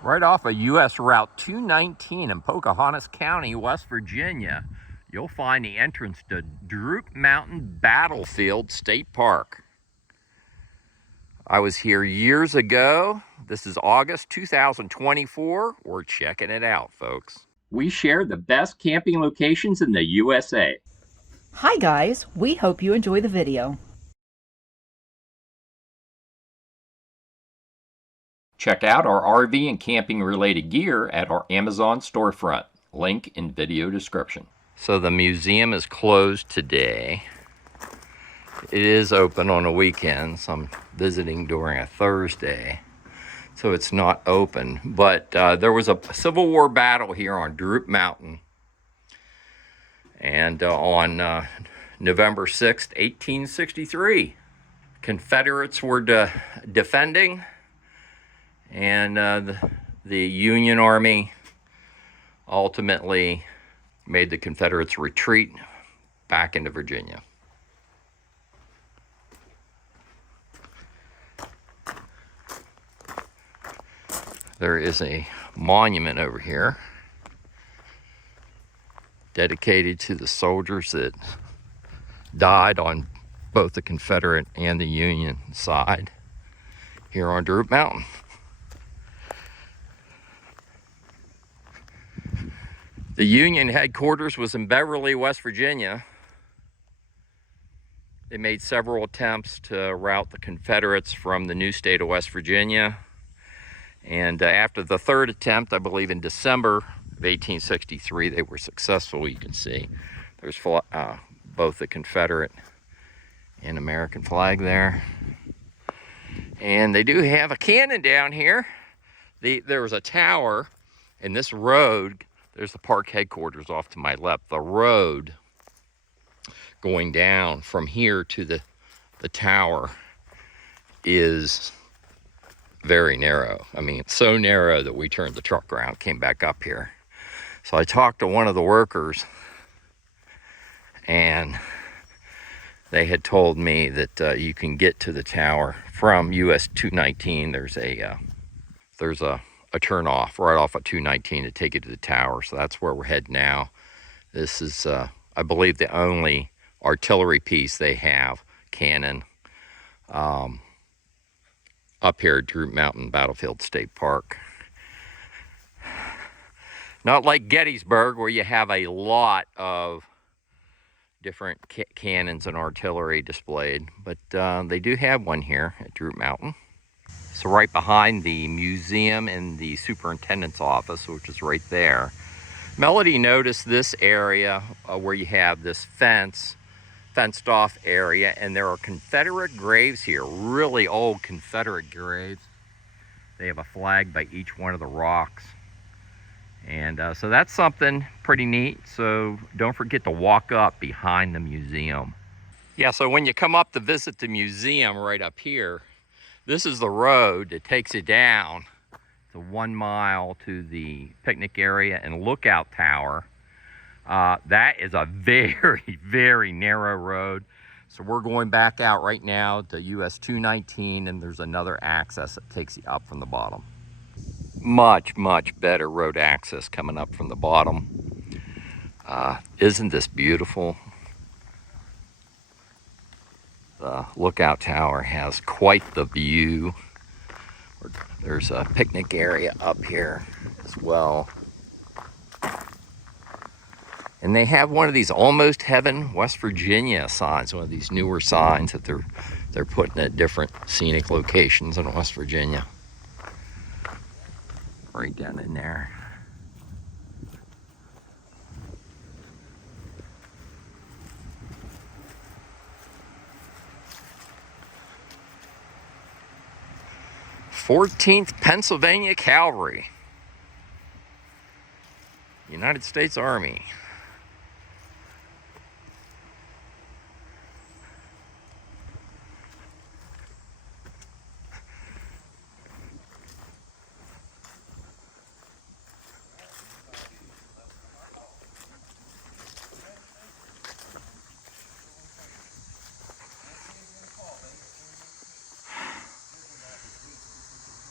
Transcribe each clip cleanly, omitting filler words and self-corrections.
Right off of US Route 219 in Pocahontas County, West Virginia, you'll find the entrance to Droop Mountain Battlefield State Park. I was here years ago. This is August 2024. We're checking it out, folks. We share the best camping locations in the USA. Hi guys, we hope you enjoy the video. Check out our RV and camping related gear at our Amazon storefront. Link in video description. So the museum is closed today. It is open on a weekend, so I'm visiting during a Thursday. So it's not open, but there was a Civil War battle here on Droop Mountain. And on November 6th, 1863, Confederates were defending, and the Union Army ultimately made the Confederates retreat back into Virginia. There is a monument over here dedicated to the soldiers that died on both the Confederate and the Union side here on Droop Mountain. The Union headquarters was in Beverly, West Virginia. They made several attempts to rout the Confederates from the new state of West Virginia. And after the third attempt, I believe in December of 1863, they were successful. You can see there's both the Confederate and American flag there. And they do have a cannon down here. There was a tower, and this road, there's the park headquarters off to my left. The road going down from here to the tower is very narrow. I mean, it's so narrow that we turned the truck around, came back up here. So I talked to one of the workers, and they had told me that you can get to the tower from US 219. There's a turn off right off of 219 to take you to the tower. So that's where we're heading now. This is, I believe, the only artillery piece they have, cannon, up here at Droop Mountain Battlefield State Park. Not like Gettysburg, where you have a lot of different cannons and artillery displayed, but they do have one here at Droop Mountain. So right behind the museum and the superintendent's office, which is right there, Melody noticed this area where you have this fenced off area, and there are Confederate graves here, really old Confederate graves. They have a flag by each one of the rocks. And so that's something pretty neat. So don't forget to walk up behind the museum. Yeah, so when you come up to visit the museum right up here, this is the road that takes you down to 1 mile to the picnic area and lookout tower. That is a very, very narrow road. So we're going back out right now to US 219, and there's another access that takes you up from the bottom. Much, much better road access coming up from the bottom. Isn't this beautiful? The lookout tower has quite the view. There's a picnic area up here as well. And they have one of these Almost Heaven, West Virginia signs, one of these newer signs that they're putting at different scenic locations in West Virginia. Right down in there. "14th Pennsylvania Cavalry, United States Army."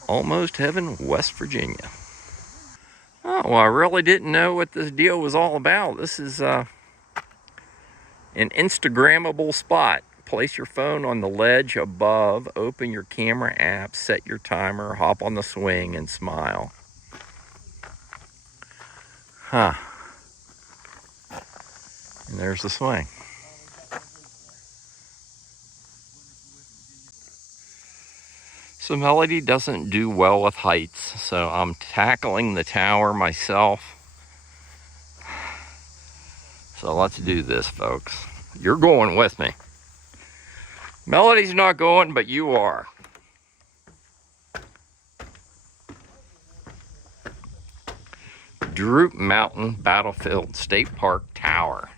Almost Heaven, West Virginia. Oh, well, I really didn't know what this deal was all about. This is an Instagrammable spot. Place your phone on the ledge above, open your camera app, set your timer, hop on the swing, and smile. Huh. And there's the swing. So Melody doesn't do well with heights, so I'm tackling the tower myself. So let's do this, folks. You're going with me. Melody's not going, but you are. Droop Mountain Battlefield State Park Tower.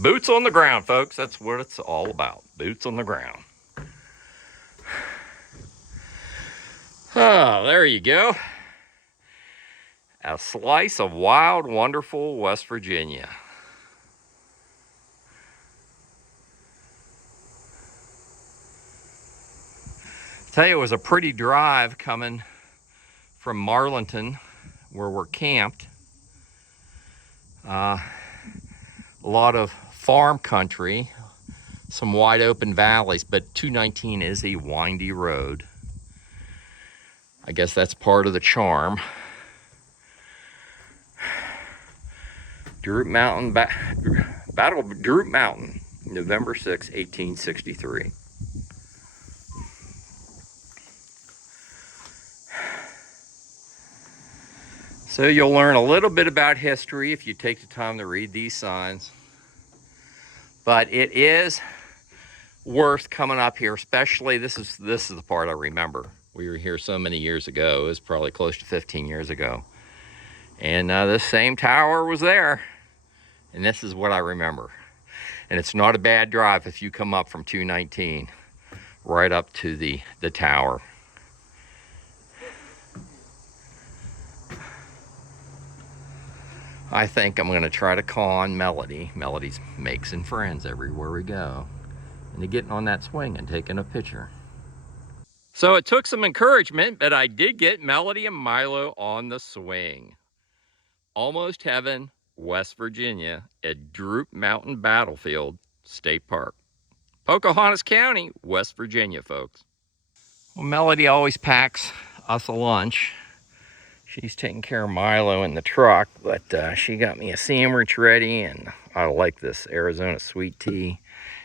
Boots on the ground, folks. That's what it's all about. Boots on the ground. Oh, there you go. A slice of wild, wonderful West Virginia. Tell you, it was a pretty drive coming from Marlinton, where we're camped. A lot of farm country, some wide open valleys, but 219 is a windy road. I guess that's part of the charm. Droop Mountain, Battle of Droop Mountain, November 6, 1863. So you'll learn a little bit about history if you take the time to read these signs. But it is worth coming up here, especially this is the part I remember. We were here so many years ago. It was probably close to 15 years ago. And this same tower was there. And this is what I remember. And it's not a bad drive if you come up from 219 right up to the tower. I think I'm going to try to call on Melody. Melody's makes and friends everywhere we go. Into getting on that swing and taking a picture. So it took some encouragement, but I did get Melody and Milo on the swing. Almost Heaven, West Virginia, at Droop Mountain Battlefield State Park. Pocahontas County, West Virginia, folks. Well, Melody always packs us a lunch. She's taking care of Milo in the truck, but she got me a sandwich ready, and I like this Arizona sweet tea.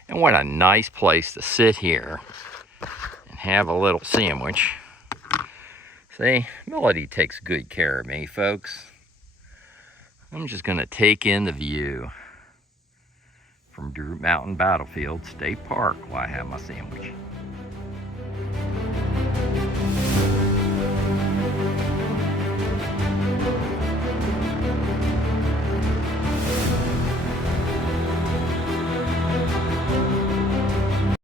And what a nice place to sit here and have a little sandwich. See, Melody takes good care of me, folks. I'm just going to take in the view from Droop Mountain Battlefield State Park while I have my sandwich.